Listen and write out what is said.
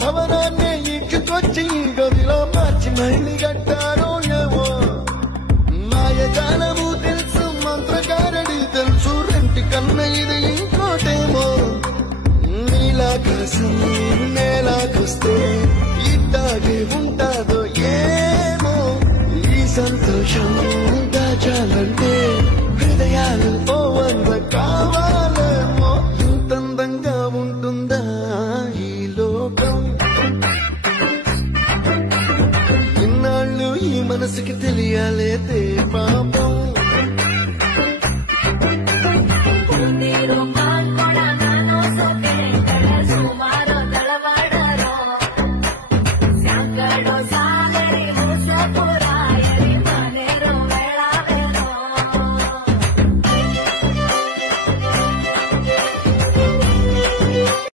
భవనాన్ని ఇంటికొచ్చి గదిలో మార్చి మళ్ళీ కట్టారో ఏమో మాయజాలము తెలుసు మంత్రకారడి తెలుసు రెంటి కన్న ఇది ఇంకోటేమో నీలాకాశం నేలాకొస్తే ఇట్టాగే ఉంటాదో ఏమో ఈ సంతోషం దాచాలంటే హృదయాలు